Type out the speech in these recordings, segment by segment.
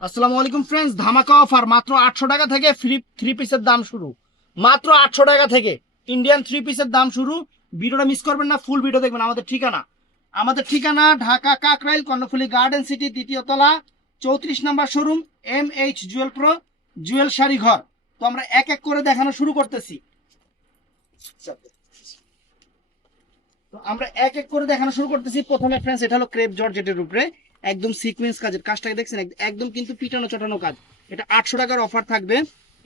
আসসালামু আলাইকুম ফ্রেন্ডস, ধামাকা অফার মাত্র 800 টাকা থেকে ফ্রি থ্রি পিসের দাম শুরু। মাত্র 800 টাকা থেকে ইন্ডিয়ান থ্রি পিসের দাম শুরু। ভিডিওটা মিস করবেন না, ফুল ভিডিও দেখবেন। আমাদের ঠিকানা ঢাকা কাকরাইল কর্ণফুলী গার্ডেন সিটি, দ্বিতীয় তলা, 34 নম্বর showroom, MH Jewel pro, Jewel sari ঘর। তো আমরা এক এক করে দেখানো শুরু করতেছি। প্রথমে ফ্রেন্ডস, এটা হলো ক্রেপ জর্জেটের উপরে একদম সিকোয়েন্স কাজের কাজটাকে দেখছেন, একদম কিন্তু পিটানো চটানো কাজ। এটা 800 টাকার অফার থাকবে।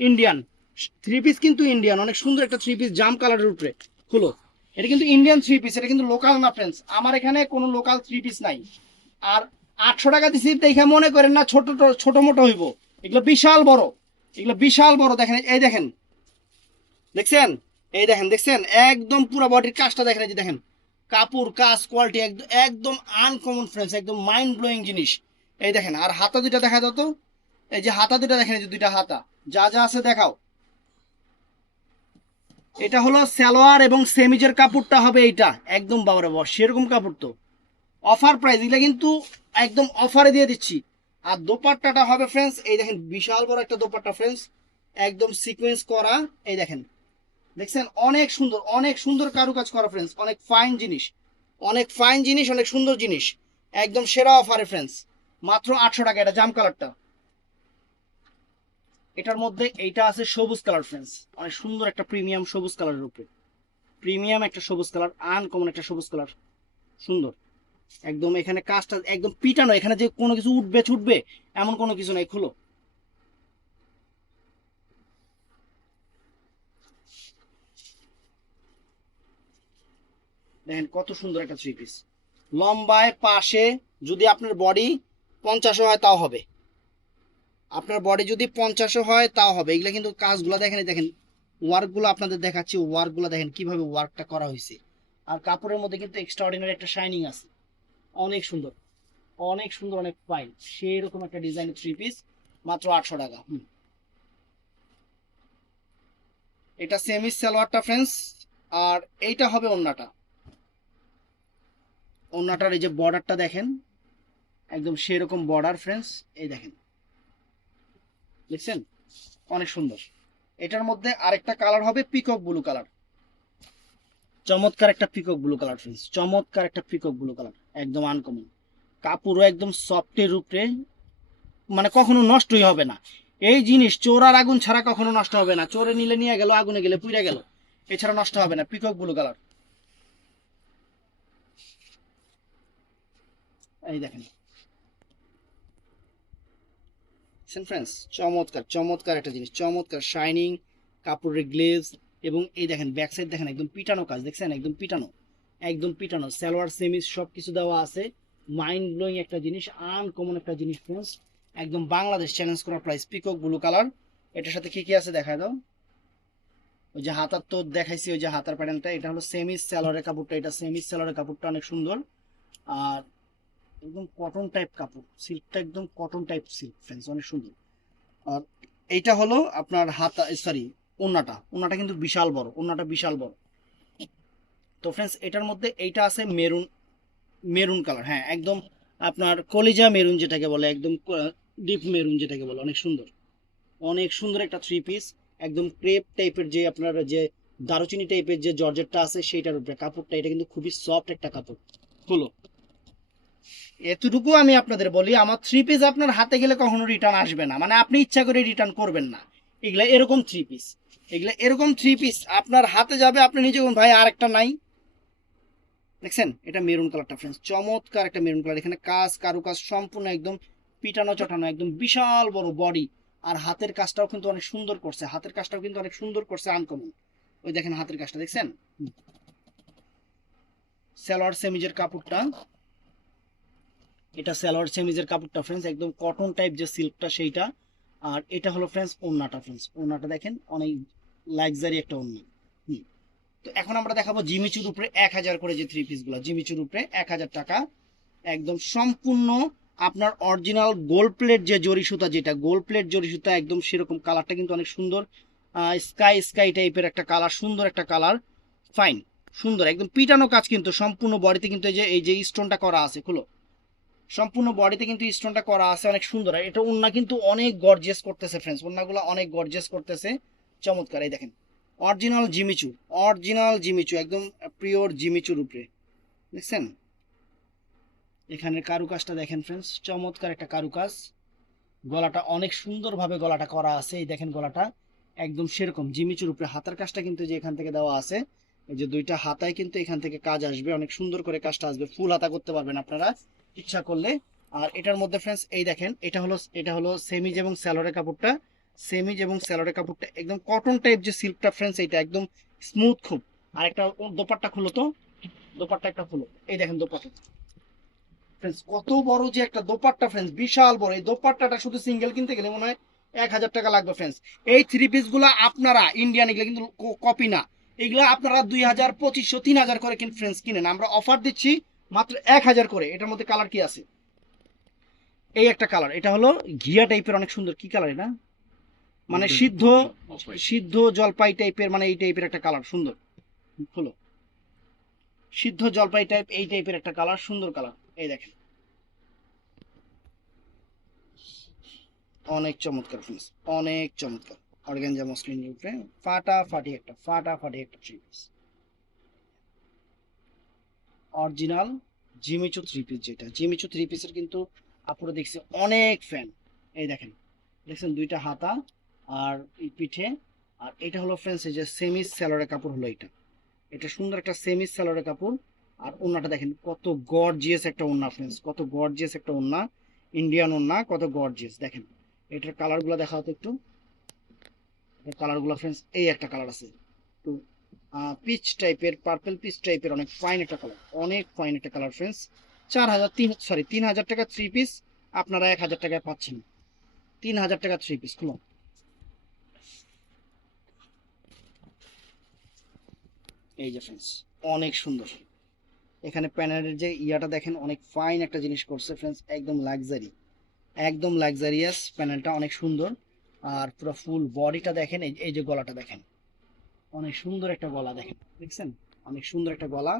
ইন্ডিয়ান থ্রি পিস, কিন্তু ইন্ডিয়ান অনেক সুন্দর একটা থ্রি পিস, জাম কালারের উপরে। খুলো, এটা কিন্তু ইন্ডিয়ান থ্রি পিস, এটা কিন্তু লোকাল না ফ্রেন্ডস। আমার এখানে কোনো লোকাল থ্রি পিস নাই। আর 800 টাকা দিছি দেখে মনে করেন না ছোট ছোট মোটো হইব। এগুলো বিশাল বড়, এগুলো বিশাল বড়। দেখেন, এই দেখেন, দেখছেন? এই দেখেন, দেখছেন? একদম পুরো বডির কাজটা দেখেন, এই যে দেখেন, কাপড় কাজ কোয়ালিটি একদম একদম আনকমন ফ্রেন্ডস, একদম মাইন্ড ব্লোয়িং জিনিস। এই দেখেন, আর হাতা দুইটা দেখা দাও তো। এই যে হাতা দুইটা দেখেন, এই যে দুইটা হাতা যা যা আছে দেখাও। এটা হলো সালোয়ার এবং সেমিজের কাপড়টা হবে এইটা, একদম বাবারে বাবা সেরকম কাপড় তো। অফার প্রাইস, এগুলা কিন্তু একদম অফারে দিয়ে দিচ্ছি। আর দোপাট্টাটা হবে ফ্রেন্ডস, এই দেখেন বিশাল বড় একটা দোপাট্টা ফ্রেন্ডস, একদম সিকোয়েন্স করা। এই দেখেন, দেখছেন? অনেক সুন্দর, অনেক সুন্দর কারুকাজ করা ফ্রেন্ডস, অনেক ফাইন জিনিস, অনেক ফাইন জিনিস, অনেক সুন্দর জিনিস। একদম সেরা অফারে ফ্রেন্ডস, মাত্র 800 টাকা। এটা জাম কালারটা। এটার মধ্যে এইটা আছে সবুজ কালার ফ্রেন্ডস, অনেক সুন্দর একটা প্রিমিয়াম সবুজ কালারের উপরে, প্রিমিয়াম একটা সবুজ কালার, আনকমন একটা সবুজ কালার, সুন্দর। একদম এখানে কাজটা একদম পিটানো, এখানে যে কোনো কিছু উঠবে ছুটবে এমন কোনো কিছু নাই। খুলো, দেখেন কত সুন্দর একটা থ্রি পিস। লম্বায় পাশে যদি আপনার বডি 50 হয় তাও হবে, আপনার বডি যদি 50 হয় তাও হবে। এগুলা কিন্তু কাজগুলো দেখেন, এই দেখেন ওয়ার্কগুলো আপনাদের দেখাচ্ছি, ওয়ার্কগুলো দেখেন কিভাবে ওয়ার্কটা করা হয়েছে। আর কাপড়ের মধ্যে কিন্তু এক্সট্রা অর্ডিনারি একটা শাইনিং আছে, অনেক সুন্দর, অনেক সুন্দর, অনেক ফাইন। সেই রকম একটা ডিজাইনের থ্রি পিস, মাত্র 800 টাকা। এটা সেমি সালোয়ারটা ফ্রেন্ডস। আর এইটা হবে ওন্নাটা। ওন্নাটার এই যে বর্ডারটা দেখেন, একদম সেরকম বর্ডার ফ্রেন্ডস। এই দেখেন, দেখছেন? অনেক সুন্দর। এটার মধ্যে আরেকটা কালার হবে পিকক ব্লু কালার, চমৎকার একটা পিকক ব্লু কালার ফ্রেন্ডস, চমৎকার একটা পিকক ব্লু কালার, একদম আনকমন। কাপড়ও একদম সফটের উপরে, মানে কখনো নষ্টই হবে না। এই জিনিস চোরার আগুন ছাড়া কখনো নষ্ট হবে না। চোরে নিলে নিয়ে গেল, আগুনে গেলে পুড়ে গেল, এছাড়া নষ্ট হবে না। পিকক ব্লু কালার, এই দেখেন ফ্রেন্ডস, চমৎকার চমৎকার একটা জিনিস, চমৎকার শাইনিং কাপড়ের গ্লেজ। এবং এই দেখেন ব্যাক সাইড দেখেন, একদম পিটানো কাজ, দেখছেন? একদম পিটানো, একদম পিটানো। সালোয়ার সেমিস সব কিছু দেওয়া আছে। মাইন্ড ব্লোয়িং একটা জিনিস, আনকমন একটা জিনিস ফ্রেন্ডস, একদম বাংলাদেশ চ্যালেঞ্জ করা প্রাইস। Peacock blue colour. এটার সাথে কি কি আছে দেখা দাও। ওই যে হাতার তো দেখাইছি, ওই যে হাতার প্যাটার্নটা, এটা হলো সেমিস সালোয়ারের কাপড়টা, এটা সেমিস সালোয়ারের কাপড়টা অনেক সুন্দর। আর একদম কটন টাইপ কাপড়, সিল্কটা একদম কটন টাইপ সিল্ক ফ্রেন্ডস, অনেক সুন্দর। আর এইটা হলো আপনার হাতা, সরি, ওন্নাটা। ওন্নাটা কিন্তু বিশাল বড়, ওন্নাটা বিশাল বড়। তো ফ্রেন্ডস, এটার মধ্যে এইটা আছে মেরুন, মেরুন কালার, হ্যাঁ একদম আপনার কলিজা মেরুন যেটাকে বলে, একদম ডিপ মেরুন যেটাকে বলে, অনেক সুন্দর, অনেক সুন্দর একটা থ্রি পিস। একদম ক্রেপ টাইপের, যে আপনার যে দারুচিনি টাইপের যে জর্জেটটা আছে সেইটার উপরে কাপড়টা, এটা কিন্তু খুবই সফট একটা কাপড়। হলো, এতটুকু আমি আপনাদের বলি, আমার থ্রি পিস আপনার হাতে গেলে কখনো রিটার্ন আসবে না, মানে আপনি ইচ্ছা করে রিটার্ন করবেন না। এগুলা এরকম থ্রি পিস, এগুলা এরকম থ্রি পিস আপনার হাতে যাবে, আপনি নিজে বলুন, ভাই আর একটা নাই। দেখছেন? এটা মেরুন কালারটা ফ্রেন্ডস, চমৎকার একটা মেরুন কালার। এখানে কাজ কারুকাজ সম্পূর্ণ একদম পিটানো চটানো, একদম বিশাল বড় বডি। আর হাতের কাজটাও কিন্তু অনেক সুন্দর করছে, হাতের কাজটাও কিন্তু অনেক সুন্দর করছে, আনকমন। ওই দেখেন হাতের কাজটা, দেখছেন? সালোয়ার সেমিজের কাপড়টা, এটা সালোয়ার সেমিজের কাপড়টা ফ্রেন্ডস, একদম কটন টাইপ যে সিল্কটা সেইটা। আর এটা হলো ফ্রেন্ডস ওড়নাটা, ফ্রেন্ডস ওড়নাটা দেখেন, অনেক লাক্সারি একটা ওড়না। হুম। তো এখন আমরা দেখাবো জিমিচুর উপরে 1000 করে যে থ্রি পিস গুলা, জিমিচুর উপরে 1000 টাকা, একদম সম্পূর্ণ আপনার অরিজিনাল গোল্ড প্লেট যে জরি সুতা, যেটা গোল্ড প্লেট জরি সুতা, একদম সেরকম কালারটা কিন্তু অনেক সুন্দর। স্কাই স্কাই টাইপের একটা কালার, সুন্দর একটা কালার, ফাইন, সুন্দর একদম পিটানো কাজ কিন্তু সম্পূর্ণ বডিতে, কিন্তু এই যে স্টোনটা করা আছে। খুলো, সম্পূর্ণ বডিতে কিন্তু স্টোনটা করা আছে, অনেক সুন্দর। আর এটা ওন্না কিন্তু অনেক গর্জিয়াস করতেছে ফ্রেন্ডস, ওন্নাগুলো অনেক গর্জিয়াস করতেছে, চমৎকার। এই দেখেন অরিজিনাল জিমিচু, অরিজিনাল জিমিচু, একদম পিওর জিমিচুর উপরে, দেখছেন? এখানের কারুকাজটা দেখেন ফ্রেন্ডস, চমৎকার একটা কারুকাজ। গলাটা অনেক সুন্দরভাবে গলাটা করা আছে, এই দেখেন গলাটা একদম সেরকম জিমিচুর উপরে। হাতার কাজটা কিন্তু যে এখান থেকে দেওয়া আছে, এই যে দুইটা হাতায় কিন্তু এখান থেকে কাজ আসবে, অনেক সুন্দর করে কাজটা আসবে, ফুল হাতা করতে পারবেন আপনারা ইচ্ছা করলে। আর এটার মধ্যে ফ্রেন্ডস এই দেখেন, এটা হলো সেমিজ এবং স্যালোরের কাপড়টা, সেমিজ এবং স্যালোরের কাপড়টা একদম কটন টাইপ যে সিল্কটা ফ্রেন্ডস, এটা একদম স্মুথ খুব। আর একটা দোপাট্টা খুলো তো, দোপাট্টা একটা খুলো, এই দেখেন দোপাট্টা ফ্রেন্ডস, কত বড় যে একটা দোপাট্টা ফ্রেন্ডস, বিশাল বড়। এই দোপাট্টাটা শুধু সিঙ্গেল কিনতে গেলে মনে হয় 1,000 টাকা লাগবে ফ্রেন্ডস। এই থ্রি পিস গুলা আপনারা ইন্ডিয়ান, এগুলো কিন্তু কপি না, এগুলা আপনারা 2,000, 2,500, 3,000 করে কিন্তু ফ্রেন্ডস কিনেন, আমরা অফার দিচ্ছি মাত্র 1,000 করে। এটার মধ্যে কালার কি আছে? এই একটা কালার, এটা হলো ঘিয়া টাইপের, অনেক সুন্দর। কি কালার এটা? মানে সিদ্ধ, সিদ্ধ জলপাই টাইপের, মানে এই টাইপের একটা কালার, সুন্দর। হলো সিদ্ধ জলপাই টাইপ, এই টাইপের একটা কালার, সুন্দর কালার। এই দেখেন অনেক চমৎকার ফ্রেন্ডস, অনেক চমৎকার। অর্গানজা মসলিনের উপরে ফাটাফাটি একটা three piece, original Jimmy Choo three piece. যেটা জিমিচু থ্রি পিসের কিন্তু আপনারা দেখছি অনেক ফ্যান। এই দেখেন, দেখছেন দুইটা হাতা আর এই পিঠে। আর এটা হলো ফ্রেন্ডস এই যে সেমি স্যালোরের কাপড় হলো এটা, এটা সুন্দর একটা সেমি স্যালোরের কাপড়। আর ওন্নাটা দেখেন কত গর্জিয়াস একটা ওন্না ফ্রেন্ডস, কত গর্জিয়াস একটা ওন্না, ইন্ডিয়ান ওন্না, কত গর্জিয়াস দেখেন। এটার কালারগুলো দেখাও তো একটু, কালারগুলো ফ্রেন্ডস, এই একটা কালার আছে একটু পিচ টাইপের, পার্পল পিচ টাইপের, অনেক ফাইন একটা কালার, অনেক ফাইন একটা কালার ফ্রেন্ডস। 3,000 টাকা থ্রি পিস আপনারা 1,000 টাকায় পাচ্ছেন। 3,000 টাকা থ্রি পিস খুলো, এই যে ফ্রেন্ডস অনেক সুন্দর। এখানে প্যানেলের যে ইয়াটা দেখেন, অনেক ফাইন একটা জিনিস করছে ফ্রেন্ডস, একদম লাক্সারি, একদম লাক্সারিয়াস প্যানেলটা, অনেক সুন্দর। আর পুরো ফুল বডিটা দেখেন, এই যে গলাটা দেখেন, অনেক সুন্দর একটা গলা দেখেন, দেখছেন? অনেক সুন্দর একটা গলা।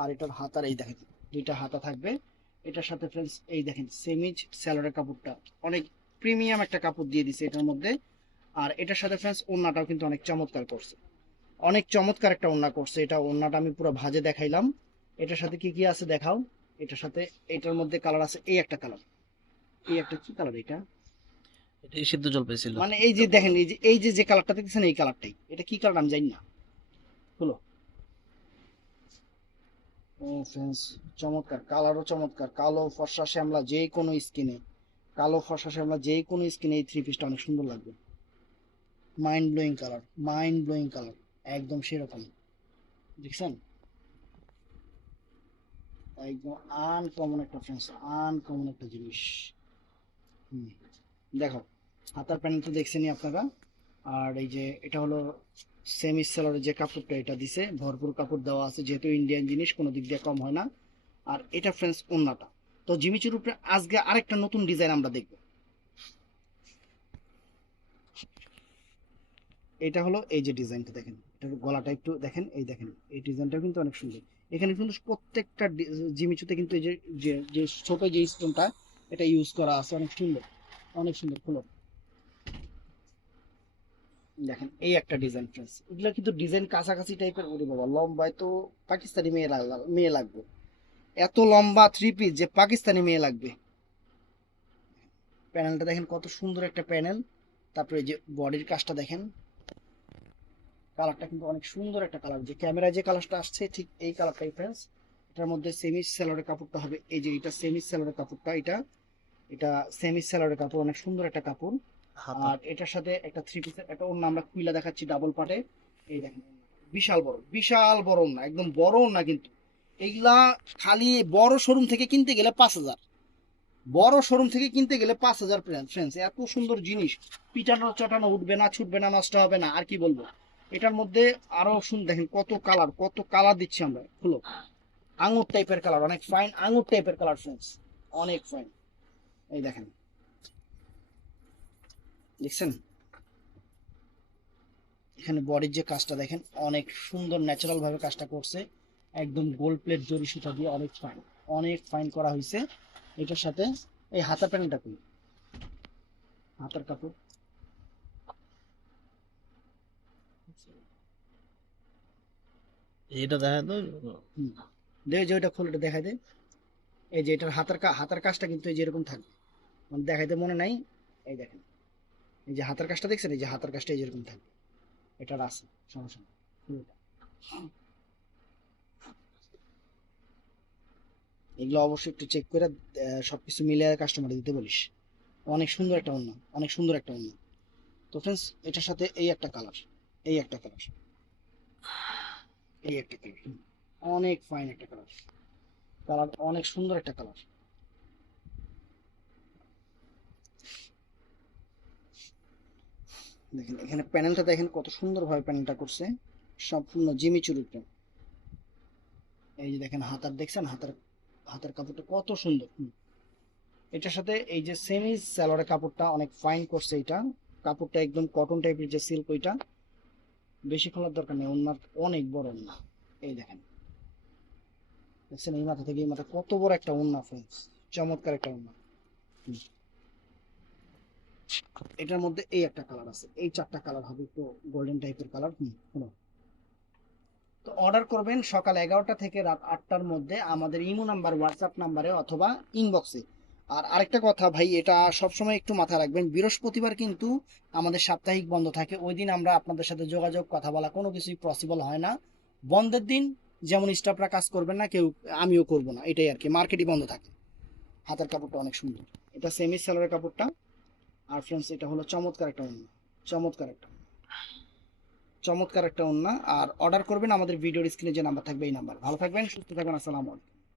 আর এটার হাতার এই দেখেন দুইটা হাতা থাকবে। এটার সাথে ফ্রেন্ডস এই দেখেন সেমিজ স্যালোরের কাপড়টা, অনেক প্রিমিয়াম একটা কাপড় দিয়ে দিছে এটার মধ্যে। আর এটার সাথে ফ্রেন্ডস ওড়নাটাও কিন্তু অনেক চমৎকার করছে, অনেক চমৎকার একটা ওড়না করছে। এটা ওড়নাটা আমি পুরো ভাঁজে দেখাইলাম। এটার সাথে কি কি আছে দেখাও। এটার সাথে এটার মধ্যে কালার আছে, এই একটা কালার, এই একটা কি কালার এটা? এটাই সিদ্ধ জলপাই ছিল। মানে এই যে দেখেন, এই যে যে কালারটা দেখতেছেন, এই কালারটাই, এটা কি কালার আমি জানি না। হলো ও ফ্রেন্ডস, চমৎকার কালারও চমৎকার, কালো ফর্সা শ্যামলা যে কোনো স্কিনে, কালো ফর্সা শ্যামলা যে কোনো স্কিনে এই থ্রি পিসটা অনেক সুন্দর লাগবে। Mind blowing colour, mind blowing colour, একদম সেরকম, দেখছেন? একদম আনকমন একটা ফ্রেন্ডস, আনকমন একটা জিনিস। হুম, দেখো হাতার প্যানেল তো দেখছেনই আপনারা। আর এই যে এটা হলো সেমি সেলরের যে কাপড়টা, এটা দিছে ভরপুর কাপড় দেওয়া আছে, যেহেতু ইন্ডিয়ান জিনিস কোনো দিক দিয়ে কম হয় না। আর এটা ফ্রেন্ডস ওন্নাটা। তো জিমিচুর উপরে আজকে আরেকটা নতুন ডিজাইন আমরা দেখব। এটা হলো এই যে ডিজাইনটা দেখেন, এটার গলাটা একটু দেখেন, এই দেখেন এই ডিজাইনটা কিন্তু অনেক সুন্দর। এখানে কিন্তু প্রত্যেকটা জিমিচুতে কিন্তু এই যে যে যে ছোট যে স্টোনটা এটা ইউজ করা আছে, অনেক সুন্দর, অনেক সুন্দর। খুলো দেখেন এই একটা ডিজাইন ফ্রেন্ডস, এগুলো কিন্তু ডিজাইন কাছাকাছি টাইপের। ওরে বাবা, লম্বায় তো পাকিস্তানি মেয়ে লাগবে, এত লম্বা থ্রি পিস যে পাকিস্তানি মেয়ে লাগবে। প্যানেলটা দেখেন কত সুন্দর একটা প্যানেল। তারপরে যে বডির কাজটা দেখেন, কালারটা কিন্তু অনেক সুন্দর একটা কালার, যে ক্যামেরায় যে কালারটা আসছে ঠিক এই কালারটাই ফ্রেন্ডস। এটার মধ্যে সেমি সেলোরের কাপড়টা হবে, এই যে এটা সেমি সেলোরের কাপড়টা, এটা এটা সেমি সেলোরের কাপড়, অনেক সুন্দর একটা কাপড়। হাতা। আর এটার সাথে একটা থ্রি পিসের একটা ওড়না আমরা খুইলা দেখাচ্ছি ডাবল পাটে। এই দেখেন বিশাল বড়, বিশাল বড় ওড়না, একদম বড় ওড়না কিন্তু। এইগুলা খালি বড় শোরুম থেকে কিনতে গেলে 5,000, বড় শোরুম থেকে কিনতে গেলে 5,000 ফ্রেন্ডস। এত সুন্দর জিনিস, পিটানো চটানো উঠবে না, ছুটবে না, নষ্ট হবে না, আর কি বলবো। এটার মধ্যে আরো দেখেন কত কালার, কত কালার দিচ্ছি আমরা। খুলো, আঙুর টাইপের কালার, অনেক ফাইন আঙুর টাইপের কালার ফ্রেন্ডস, অনেক ফাইন। এই দেখেন, দেখছেন? এখানে বডির যে কাজটা দেখেন, অনেক সুন্দর ন্যাচারাল ভাবে কাজটা করছে, একদম গোল্ড প্লেট জরি সুতা দিয়ে, অনেক ফাইন, অনেক ফাইন করা হয়েছে। এটার সাথে এই হাতার প্যানেলটা করি, হাতার কাপড় এটা দেখা তো দেখে যে ওইটা খুলে দেখাই দে। এই যে এটার হাতার কাজটা কিন্তু এই যে এরকম থাকবে, মানে দেখাইতে মনে নাই। এই দেখেন, এই যে হাতার কাজটা দেখছেন, এই যে হাতার কাজটা এই যেরকম থাকবে, এটার আছে সমস্যা নেই। পুরোটা। এগুলো অবশ্যই একটু চেক করে সবকিছু মিলে কাস্টমার দিতে বলিস। অনেক সুন্দর একটা ওড়না, অনেক সুন্দর একটা ওড়না। তো ফ্রেন্ডস, এটার সাথে এই একটা কালার, এই একটা কালার, এই একটা কালার, অনেক ফাইন একটা কালার, কালার অনেক সুন্দর একটা কালার। দেখেন এখানে প্যানেলটা দেখেন কত সুন্দরভাবে প্যানেলটা করছে, সম্পূর্ণ জিমিচুর উপরে। এই যে দেখেন হাতার, দেখছেন হাতার, হাতার কাপড়টা কত সুন্দর। এটার সাথে এই যে সেমি সালোয়ারের কাপড়টা অনেক ফাইন করছে, এটা কাপড়টা একদম কটন টাইপের যে সিল্ক, ওইটা বেশি খোলার দরকার নেই, ওনার অনেক বড় ওন্না। এই দেখেন, দেখছেন এই মাথা থেকে এই মাথা কত বড় একটা ওন্না ফ্রেন্ডস, চমৎকার একটা ওন্না। এটার মধ্যে এই একটা কালার আছে, এই চারটা কালার হবে একটু গোল্ডেন টাইপের কালার। তো অর্ডার করবেন সকাল 11টা থেকে রাত 8টার মধ্যে আমাদের ইমো নাম্বার, হোয়াটসঅ্যাপ নাম্বারে অথবা ইনবক্সে। আর আরেকটা কথা ভাই, এটা সবসময় একটু মাথায় রাখবেন, বৃহস্পতিবার কিন্তু আমাদের সাপ্তাহিক বন্ধ থাকে, ওই দিন আমরা আপনাদের সাথে যোগাযোগ কথা বলা কোনো কিছুই পসিবল হয় না। বন্ধের দিন যেমন স্টাফরা কাজ করবেন না কেউ, আমিও করব না, এটাই আর কি, মার্কেটই বন্ধ থাকে। হাতের কাপড়টা অনেক সুন্দর, এটা সেমি সালোয়ারের কাপড়টা। আর ফ্রেন্ডস, এটা হলো চমৎকার একটা ওড়না, চমৎকার একটা, চমৎকার একটা ওড়না। আর অর্ডার করবেন আমাদের ভিডিওর স্ক্রিনে যে নাম্বার থাকবে এই নাম্বার। ভালো থাকবেন, সুস্থ থাকবেন, আসসালামু আলাইকুম।